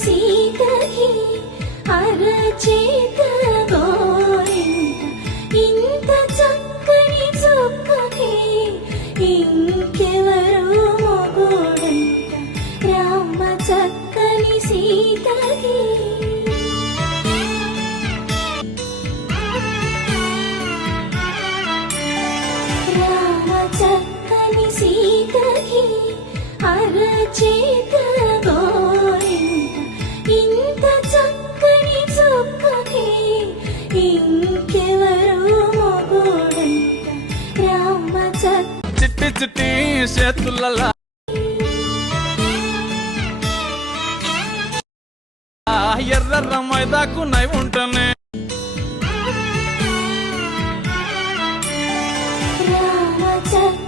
సీతకి అరచేత గోరింట ఇంత చక్కని చుక్కకి ఇంకెవరు మొగుడంట రామ చక్కని సీతకి రామ చక్కని సీతకి అరచేత గోరింట ఇంత చక్కని చుక్కకి ఇంకెవరు మొగుడంట రామ చిట్టి చిట్టి చేతులలా ఎర్ర మైదాకు నై ఉంటాను